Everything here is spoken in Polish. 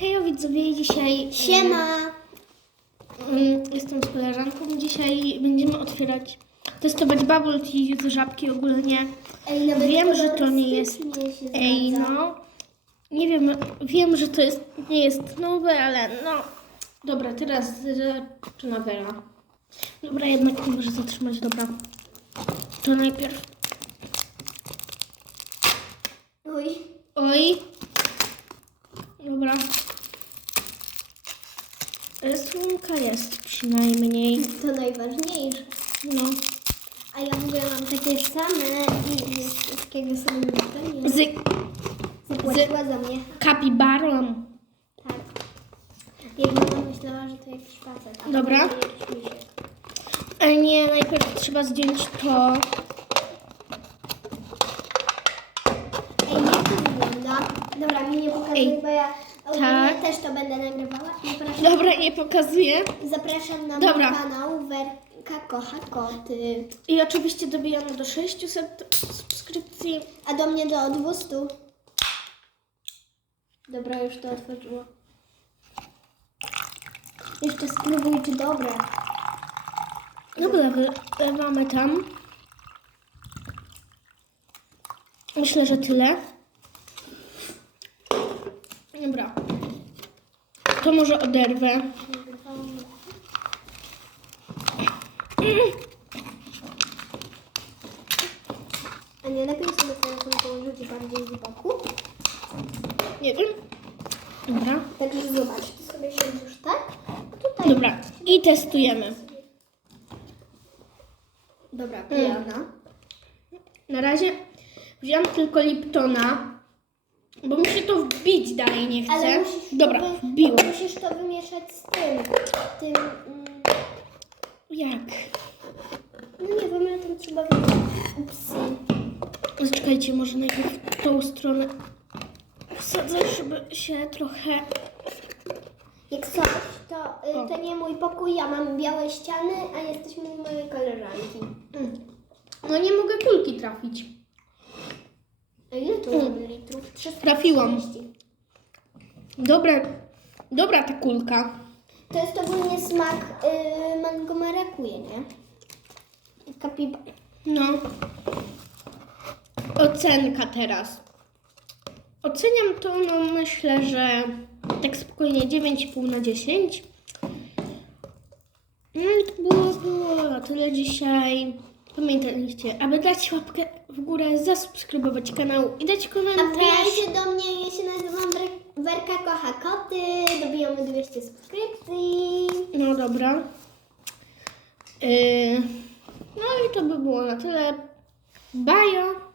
Hej widzowie, dzisiaj... Siema! Mm, Jestem z koleżanką. Dzisiaj będziemy otwierać, testować bubble tea z żabki ogólnie. Ej, nawet Wiem, że to nie jest... Ej, no. Nie wiem, wiem, że to jest, nie jest nowe, ale no. Dobra, teraz zaczyna Wera. Dobra, jednak nie może zatrzymać, dobra. To najpierw... Oj, Oj. Dobra. Słomka jest przynajmniej. to najważniejsze. No. A ja mówię, mam takie same i z wszystkiego sobie myślenie. Z Zapłaciła za mnie. kapibarą. Tak. Mama myślała, że to jakiś facet. Dobra. A nie, najpierw trzeba zdjąć to. Ej, jak to wygląda? Dobra, mi nie pokazuj, Ej, bo ja tak. też to będę nagrywała. Zapraszam, Dobra, nie pokazuję. zapraszam na Dobra. mój kanał Werka Kocha Koty. I oczywiście dobijamy do 600 subskrypcji. A do mnie do 200. Dobra, już to otworzyło. Jeszcze spróbuj, czy dobre. Dobra, wylewamy tam. Myślę, że tyle. Dobra. To może oderwę. A nie lepiej sobie telefon położyć bardziej z boku? Nie wiem. Dobra. Także zobacz, ty sobie siedzisz tak? Tutaj. Dobra. I testujemy. Dobra, pijana. Na razie wziąłem tylko Liptona, bo mi się to wbić dalej nie chce. Ale musisz, Dobra, to wy, wbiłem. musisz to wymieszać z tym. Tym. Mm, Jak? no nie wiem, ale tam trzeba. Upsi. Zaczekajcie, może najpierw tą stronę wsadzę, żeby się trochę... Jak coś, to, y, to nie mój pokój, ja mam białe ściany, a jesteśmy mojej koleżanki. No nie mogę kulki trafić. Ile tu Mm. mamy litrów? 340. Trafiłam. Dobra, dobra ta kulka. To jest ogólnie smak y, mango marakuje, nie? Kapiba. No. Ocenka teraz. Oceniam to, no myślę, że tak spokojnie 9,5 na 10. No i to było, było na tyle dzisiaj. Pamiętajcie, aby dać łapkę w górę, zasubskrybować kanał i dać komentarz. wbijajcie do mnie, ja się nazywam Werka Kocha Koty, dobijamy 200 subskrypcji. No dobra. Yy, no i to by było na tyle. Bajo!